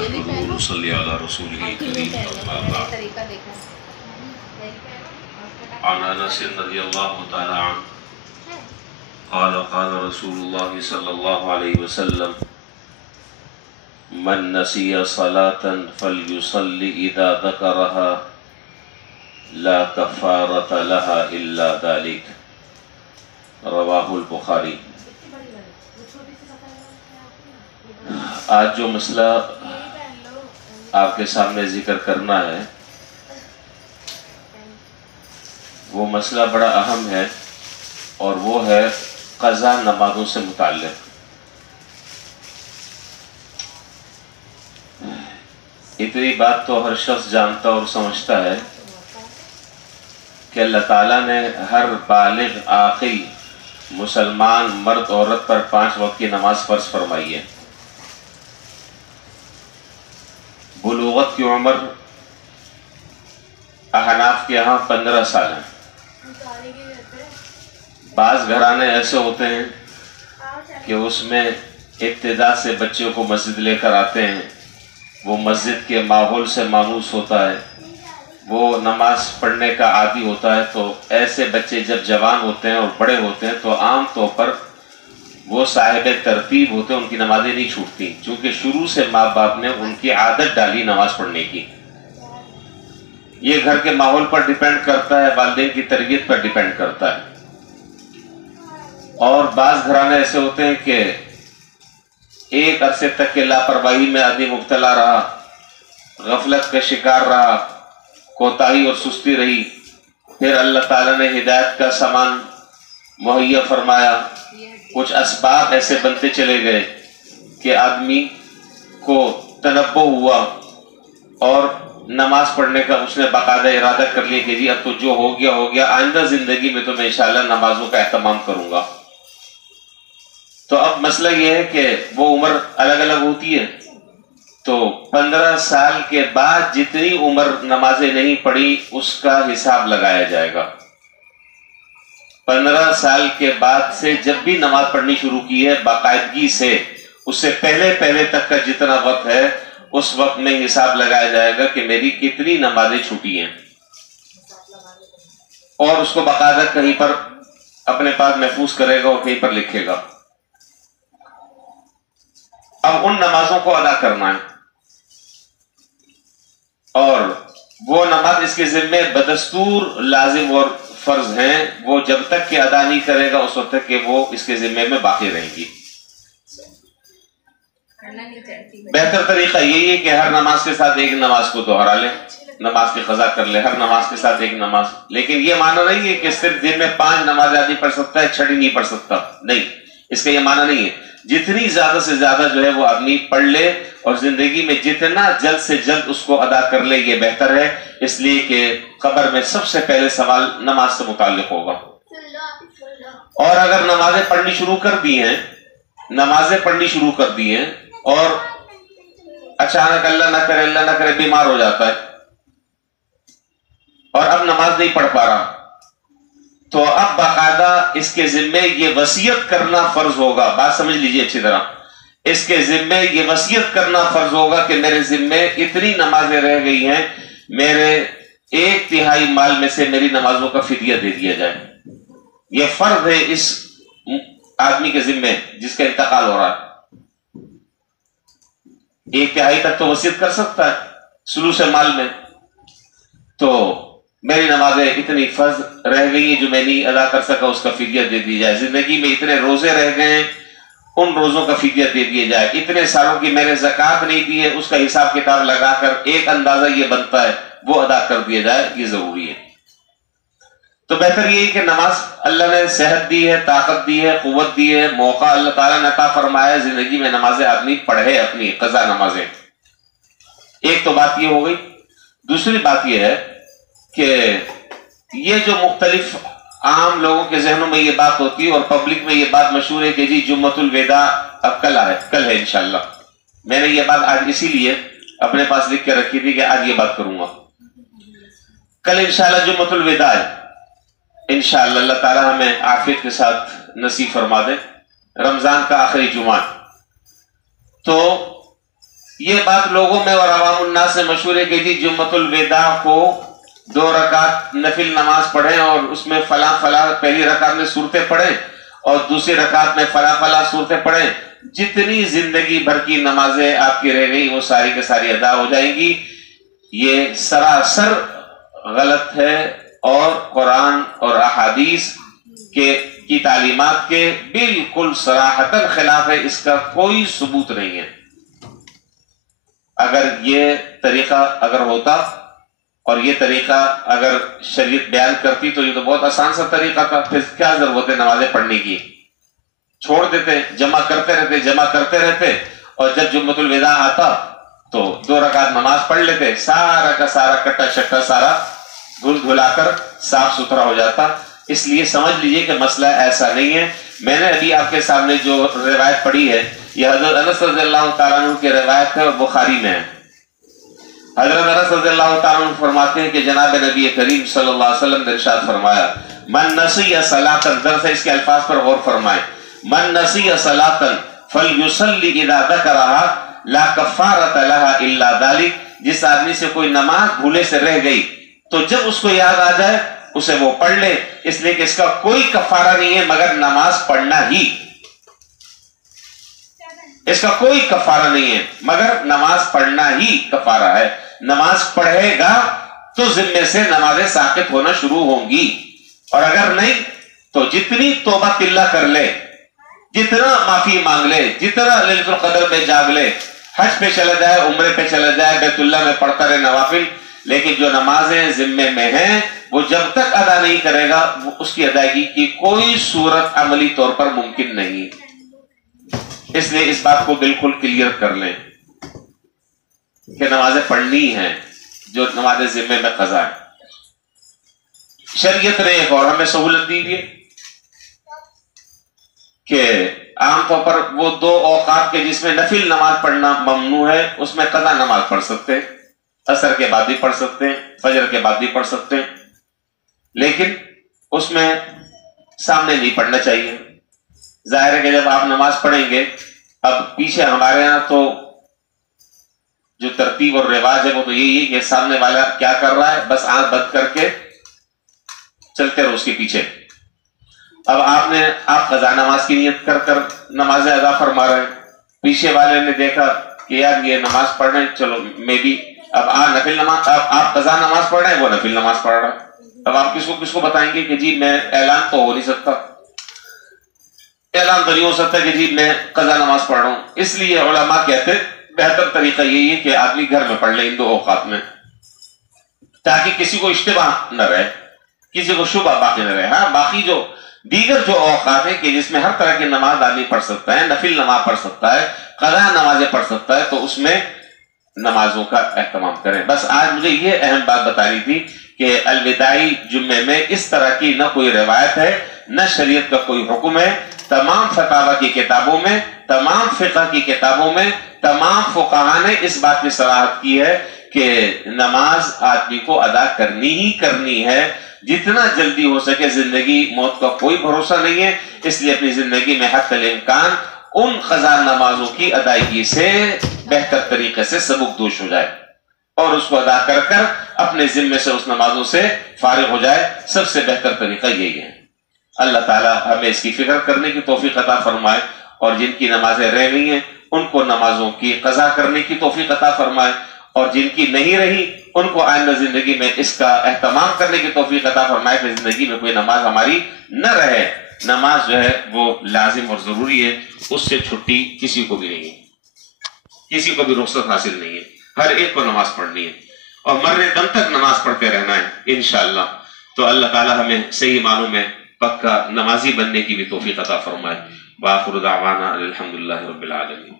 نحمده ونصلي على رسوله الكريم أما بعد عن أنس رضي الله تعالى عنه قال قال رسول الله صلى الله عليه وسلم من نسي صلاة فليصلي إذا ذكرها لا كفارة لها إلا ذلك رواه البخاری۔ آج جو مسئلہ آپ کے سامنے ذکر کرنا ہے وہ مسئلہ بڑا اہم ہے، اور وہ ہے قضا نمازوں سے متعلق۔ اتنی بات تو ہر شخص جانتا اور سمجھتا ہے کہ اللہ تعالیٰ نے ہر بالغ عاقل مسلمان مرد عورت پر 5 وقت کی نماز فرض فرمائی ہے۔ بلوغت کی عمر احناف کے ہاں 15 سال ہے۔ بعض گھرانے ایسے ہوتے ہیں کہ اس میں ابتدا سے بچوں کو مسجد لے کر آتے ہیں، وہ مسجد کے ماحول سے مانوس ہوتا ہے، وہ نماز پڑھنے کا عادی ہوتا ہے۔ تو ایسے بچے جب جوان ہوتے ہیں اور بڑے ہوتے ہیں تو عام طور پر وہ صاحب ترتیب ہوتے ہیں، ان کی نمازیں نہیں چھوٹتی، چونکہ شروع سے ماں باپ نے ان کی عادت ڈالی نماز پڑھنے کی۔ یہ گھر کے ماحول پر ڈیپینڈ کرتا ہے، والدین کی تربیت پر ڈیپینڈ کرتا ہے۔ اور بعض گھرانے ایسے ہوتے ہیں کہ ایک عرصے تک کے لاپرواہی میں آدمی مبتلا رہا، غفلت کا شکار رہا، کوتاہی اور سستی رہی، پھر اللہ تعالیٰ نے ہدایت کا سامان مہیا فرمایا، کچھ اسباب ایسے بنتے چلے گئے کہ آدمی کو تنبہ ہوا اور نماز پڑھنے کا اس نے باقاعدہ ارادہ کر لیا کہ جی اب تو جو ہو گیا، آئندہ زندگی میں تو میں انشاءاللہ نمازوں کا اہتمام کروں گا۔ تو اب مسئلہ یہ ہے کہ وہ عمر الگ الگ ہوتی ہے، تو 15 سال کے بعد جتنی عمر نمازیں نہیں پڑھی اس کا حساب لگایا جائے گا۔ 15 سال کے بعد سے جب بھی نماز پڑھنی شروع کی ہے باقاعدگی سے، اس سے پہلے تک کا جتنا وقت ہے اس وقت میں حساب لگایا جائے گا کہ میری کتنی نمازیں چھوٹی ہیں، اور اس کو باقاعدہ کہیں پر اپنے پاس محفوظ کرے گا اور کہیں پر لکھے گا۔ اب ان نمازوں کو ادا کرنا ہے، اور وہ نماز اس کے ذمے بدستور لازم اور فرض ہیں، وہ جب تک کہ ادا نہیں کرے گا اس وقت تک کہ وہ اس کے ذمے میں باقی رہیں گی۔ بہتر طریقہ یہی ہے کہ ہر نماز کے ساتھ ایک نماز کو دہرا لے، نماز کی قضا کر لے، ہر نماز کے ساتھ ایک نماز۔ لیکن یہ معنی نہیں ہے کہ صرف دن میں 5 نماز آدمی پڑھ سکتا ہے، 6 نہیں پڑھ سکتا، نہیں، اس کا یہ معنی نہیں ہے۔ جتنی زیادہ سے زیادہ جو ہے وہ آدمی پڑھ لے، اور زندگی میں جتنا جلد سے جلد اس کو ادا کر لے یہ بہتر ہے، اس لیے کہ قبر میں سب سے پہلے سوال نماز سے متعلق ہوگا۔ اور اگر نمازیں پڑھنی شروع کر دی ہیں اور اچانک اللہ نہ کرے بیمار ہو جاتا ہے اور اب نماز نہیں پڑھ پا رہا، تو اب باقاعدہ اس کے ذمے یہ وصیت کرنا فرض ہوگا۔ بات سمجھ لیجئے اچھی طرح، اس کے ذمے یہ وصیت کرنا فرض ہوگا کہ میرے ذمے اتنی نمازیں رہ گئی ہیں، میرے 1/3 مال میں سے میری نمازوں کا فدیہ دے دیا جائے۔ یہ فرض ہے اس آدمی کے ذمے جس کا انتقال ہو رہا ہے۔ 1/3 تک تو وصیت کر سکتا ہے ثلث مال میں، تو میری نمازیں اتنی فرض رہ گئی ہیں جو میں نہیں ادا کر سکا، اس کا فدیہ دے دی جائے۔ زندگی میں اتنے روزے رہ گئے ہیں، ان روزوں کا فدیہ دے دیا جائے۔ اتنے سالوں کی میں نے زکوٰۃ نہیں دی ہے، اس کا حساب کتاب لگا کر ایک اندازہ یہ بنتا ہے وہ ادا کر دیا جائے، یہ ضروری ہے۔ تو بہتر یہ ہے کہ نماز اللہ نے صحت دی ہے، طاقت دی ہے، قوت دی ہے، موقع اللہ تعالیٰ نے عطا فرمایا ہے، زندگی میں نمازیں آدمی پڑھے، اپنی قضا نمازیں۔ ایک تو بات یہ ہو گئی۔ دوسری بات یہ ہے کہ یہ جو مختلف عام لوگوں کے ذہنوں میں یہ بات ہوتی ہے اور پبلک میں یہ بات مشہور ہے کہ جی جمعۃ الوداع اب کل ہے انشاءاللہ۔ میں نے یہ بات آج اسی لیے اپنے پاس لکھ کے رکھی تھی کہ آج یہ بات کروں گا۔ کل انشاءاللہ جمعۃ الوداع ہے، انشاءاللہ اللہ تعالی ہمیں عافیت کے ساتھ نصیب فرما دے، رمضان کا آخری جمعہ۔ تو یہ بات لوگوں میں اور عوام الناس سے مشہور ہے کہ جی جمعۃ الوداع کو 2 رکعت نفل نماز پڑھیں اور اس میں فلاں فلاں، پہلی رکعت میں صورتیں پڑھیں اور دوسری رکعت میں فلاں فلاں صورتیں پڑھیں، جتنی زندگی بھر کی نمازیں آپ کی رہ گئی وہ ساری کے ساری ادا ہو جائیں گی۔ یہ سراسر غلط ہے اور قرآن اور احادیث کی تعلیمات کے بالکل صراحتاً خلاف ہے، اس کا کوئی ثبوت نہیں ہے۔ اگر یہ طریقہ اگر ہوتا اور یہ طریقہ اگر شریعت بیان کرتی تو یہ تو بہت آسان سا طریقہ تھا، پھر کیا ضرورت ہے نمازیں پڑھنے کی؟ چھوڑ دیتے، جمع کرتے رہتے اور جب جمعۃ الوداع آتا تو 2 رکعت نماز پڑھ لیتے، سارا کا سارا کٹا شٹا سارا دھل دھلا کر صاف ستھرا ہو جاتا۔ اس لیے سمجھ لیجئے کہ مسئلہ ایسا نہیں ہے۔ میں نے ابھی آپ کے سامنے جو روایت پڑھی ہے یہ حضرت انس رضی اللہ تعالیٰ عنہ کی روایت ہے اور بخاری میں ہے۔ حضرت انس رضی اللہ تعالیٰ عنہ فرماتے ہیں کہ جناب نبی کریم صلی اللہ علیہ وسلم نے ارشاد فرمایا، من نسی صلاۃ، درس اس کے الفاظ پر غور فرمائیں، من نسی صلاۃ فلیصلی اذا ذکرها لا کفارۃ لها الا ذلک، جس آدمی سے کوئی نماز بھولے سے رہ گئی تو جب اس کو یاد آ جائے اسے وہ پڑھ لے، اس لیے کہ اس کا کوئی کفارہ نہیں ہے مگر نماز پڑھنا ہی، اس کا کوئی کفارہ نہیں ہے مگر نماز پڑھنا ہی کفارہ ہے۔ نماز پڑھے گا تو ذمے سے نمازیں ساقط ہونا شروع ہوں گی، اور اگر نہیں تو جتنی توبہ تلہ کر لے، جتنا معافی مانگ لے، جتنا لیلۃ القدر میں جاگ لے، حج پہ چلا جائے، عمرے پہ چلا جائے، بیت اللہ میں پڑھتا رہے نوافل، لیکن جو نمازیں ذمے میں ہیں وہ جب تک ادا نہیں کرے گا اس کی ادائیگی کی کوئی صورت عملی طور پر ممکن نہیں۔ اس لیے اس بات کو بالکل کلیئر کر لیں کہ نمازیں پڑھنی ہیں جو نماز ذمے میں قضا ہے۔ شریعت نے ایک اور ہمیں سہولت دی ہے کہ عام طور پر وہ 2 اوقات کے جس میں نفل نماز پڑھنا ممنوع ہے اس میں قضا نماز پڑھ سکتے ہیں، عصر کے بعد بھی پڑھ سکتے ہیں، فجر کے بعد بھی پڑھ سکتے ہیں، لیکن اس میں سامنے نہیں پڑھنا چاہیے۔ ظاہر ہے کہ جب آپ نماز پڑھیں گے، اب پیچھے ہمارے ہاں تو جو ترتیب اور رواج ہے وہ تو یہی ہے کہ سامنے والا کیا کر رہا ہے بس آنکھ بند کر کے چلتے رہو اس کے پیچھے۔ اب آپ قضا نماز کی نیت کر کر نمازیں ادا فرما رہے ہیں، پیچھے والے نے دیکھا کہ یار یہ نماز پڑھ رہے ہیں، چلو میں بھی اب نفل نماز، آپ قضا نماز پڑھ رہے ہیں، وہ نفل نماز پڑھ رہا ہے۔ اب آپ کس کو بتائیں گے کہ جی میں اعلان تو ہو نہیں سکتا، اعلان تو نہیں ہو سکتا کہ جی میں قضا نماز پڑھ رہا ہوں۔ اس لیے علماء کہتے بہتر طریقہ یہی ہے کہ آدمی گھر میں پڑھ لے ان 2 اوقات میں، تاکہ کسی کو اشتباہ نہ رہے، کسی کو شبہ باقی نہ رہے۔ ہاں باقی جو دیگر جو اوقات ہیں کہ جس میں ہر طرح کی نماز آدمی پڑھ سکتا ہے، نفل نماز پڑھ سکتا ہے، قضا نمازیں پڑھ سکتا ہے، تو اس میں نمازوں کا اہتمام کریں۔ بس آج مجھے یہ اہم بات بتانی تھی کہ الوداعی جمعے میں اس طرح کی نہ کوئی روایت ہے نہ شریعت کا کوئی حکم ہے۔ تمام فتاوی کی کتابوں میں، تمام فقہ کی کتابوں میں، تمام فقہاء نے اس بات کی صراحت کی ہے کہ نماز آدمی کو ادا کرنی ہی کرنی ہے، جتنا جلدی ہو سکے۔ زندگی موت کا کوئی بھروسہ نہیں ہے، اس لیے اپنی زندگی میں حتی الامکان ان قضا نمازوں کی ادائیگی سے بہتر طریقے سے سبکدوش ہو جائے اور اس کو ادا کر کر اپنے ذمے سے اس نمازوں سے فارغ ہو جائے۔ سب سے بہتر طریقہ یہی ہے۔ اللہ تعالیٰ ہمیں اس کی فکر کرنے کی توفیق عطا فرمائے، اور جن کی نمازیں رہ گئی ہیں ان کو نمازوں کی قضا کرنے کی توفیق عطا فرمائے، اور جن کی نہیں رہی ان کو آئندہ زندگی میں اس کا اہتمام کرنے کی توفیق عطا فرمائے کہ زندگی میں کوئی نماز ہماری نہ رہے۔ نماز جو ہے وہ لازم اور ضروری ہے، اس سے چھٹی کسی کو بھی نہیں ہے، کسی کو بھی رخصت حاصل نہیں ہے، ہر ایک کو نماز پڑھنی ہے اور مرنے دم تک نماز پڑھتے رہنا ہے انشاءاللہ۔ تو اللہ تعالی ہمیں صحیح معنوں میں پکا نمازی بننے کی بھی توفیق عطا فرمائے۔ وآخر دعوانا الحمدللہ رب العالمین۔